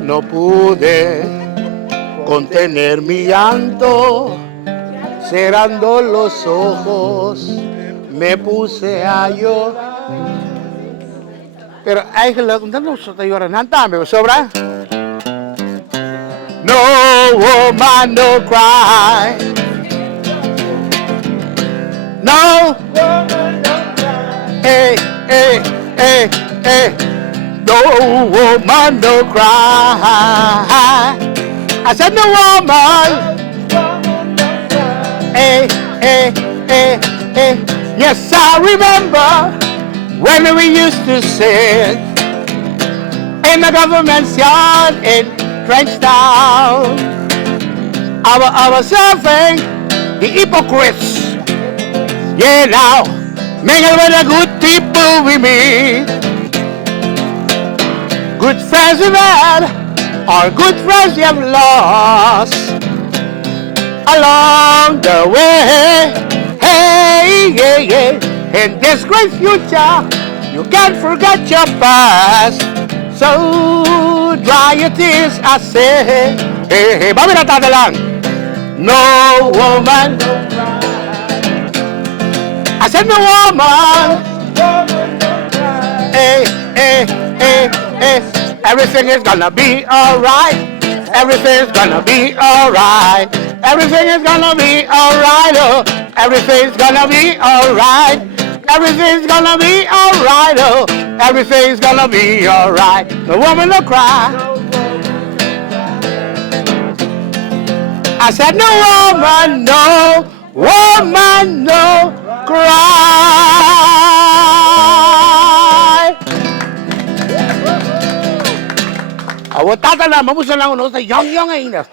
No pude contener mi llanto, cerrando los ojos, me puse a llorar. Pero eigenlijk, omdat we zo te horen aan tafel, sobra. No woman, no cry. No. Hey, hey, hey, hey. No woman, no cry. I said no woman. Hey, hey, hey, hey. Yes, I remember when we used to sit in the government's yard in Trenchtown. I was serving the hypocrites. Yeah, now, mingle with the good people we meet. Good friends we've had, or good friends we have lost along the way. Hey, yeah, yeah. In this great future, you can't forget your past. So dry your tears, I say. Hey, hey, babi na tatanan. No woman. I said no woman. Hey, hey, hey, hey. Everything is gonna be alright. Everything's gonna be alright. Everything is gonna be alright. Oh, everything's gonna be alright. Everything's gonna be alright. Oh, everything's gonna be alright. No woman no cry. I said no woman, no woman, no cry. Awak tak tahu lah, mamu senang uno, young ainda.